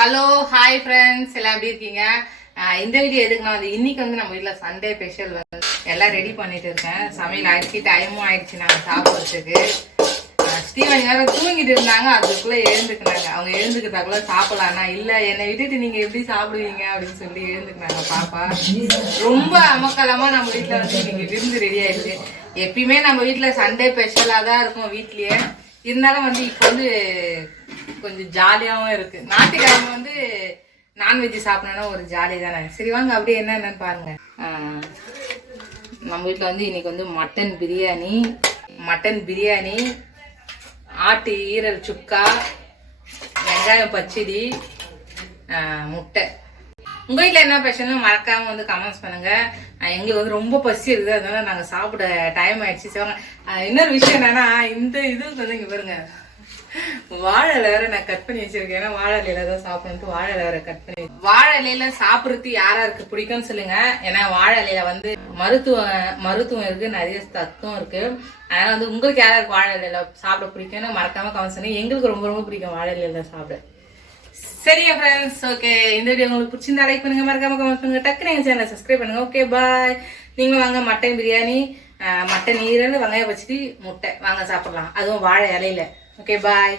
Hello hi friends எல்லாம் எப்படி இருக்கீங்க? இந்த வீடியோ எதுக்குன்னா வந்து இன்னைக்கு வந்து நம்ம வீட்டில் சண்டே ஸ்பெஷல் வந்து எல்லாம் ரெடி பண்ணிட்டு இருக்கேன். சமையல் ஆயிடுச்சு டைமும் ஆயிடுச்சு நாங்கள் சாப்பிட்றதுக்கு. ஸ்டீவன் வேற தூங்கிட்டு இருந்தாங்க அதுக்குள்ள எழுந்துக்கினாங்க. அவங்க எழுந்துக்கிட்டாக்குள்ள சாப்பிடலாம்னா இல்லை என்னை விட்டுட்டு நீங்க எப்படி சாப்பிடுவீங்க அப்படின்னு சொல்லி எழுந்துக்கினாங்க பாப்பா. ரொம்ப அமக்கலமாக நம்ம வீட்ல வந்து இன்னைக்கு விருந்து ரெடி ஆயிடுச்சு. எப்பயுமே நம்ம வீட்டில் சண்டே ஸ்பெஷலாக தான் இருக்கும் வீட்லயே. இருந்தாலும் வந்து இப்போ வந்து கொஞ்சம் ஜாலியாவும் இருக்கு. ஞாயிற்றுக்கிழமை வந்து நான்வெஜ் சாப்பிடணும்னா ஒரு ஜாலி தானே. சரி வாங்க அப்படியே என்னென்னு பாருங்க. நம்ம வீட்டில் வந்து இன்னைக்கு வந்து மட்டன் பிரியாணி மட்டன் பிரியாணி ஆட்டு ஈரல் சுக்கா வெங்காயம் பச்சடி முட்டை. உங்க வீட்டில் என்ன பிரச்சனை மறக்காம வந்து கமெண்ட்ஸ் பண்ணுங்க. ஆஹ் எங்களுக்கு வந்து ரொம்ப பசி இருக்குது. அதனால நாங்க சாப்பிட டைம் ஆயிடுச்சு. சரி இன்னொரு விஷயம் என்னன்னா இந்த இதுக்கு வந்து இங்க பாருங்க. வாழை வேற நான் கட் பண்ணி வச்சிருக்கேன். ஏன்னா வாழை இலையில தான் சாப்பிடணும் வாழை வேற கட் பண்ணி வாழை இலையில சாப்பிடுறது யாராருக்கு பிடிக்கும்னு சொல்லுங்க. ஏன்னா வாழை இலையில வந்து மருத்துவம் மருத்துவம் இருக்கு நிறைய தத்துவம் இருக்கு. அதனால வந்து உங்களுக்கு யாராருக்கு வாழை இலையில சாப்பிட பிடிக்கும்னு மறக்காம கமெண்ட் பண்ணுங்க எங்களுக்கு ரொம்ப ரொம்ப பிடிக்கும் வாழை இலையில சாப்பிட. சரியா ஃப்ரெண்ட்ஸ் ஓகே இந்த வீடியோ உங்களுக்கு பிடிச்சிருந்தா லைக் பண்ணுங்க. மறக்காம கமெண்ட் பண்ணுங்க. டக்குனு எங்க சேனலை சப்ஸ்கிரைப் பண்ணுங்க. ஓகே பாய் நீங்களும் வாங்க. மட்டன் பிரியாணி மட்டன் ஈரல் வெங்காயம் வச்சுட்டு முட்டை. வாங்க சாப்பிடலாம். அதுவும் வாழை இலையில. ஓகே பாய்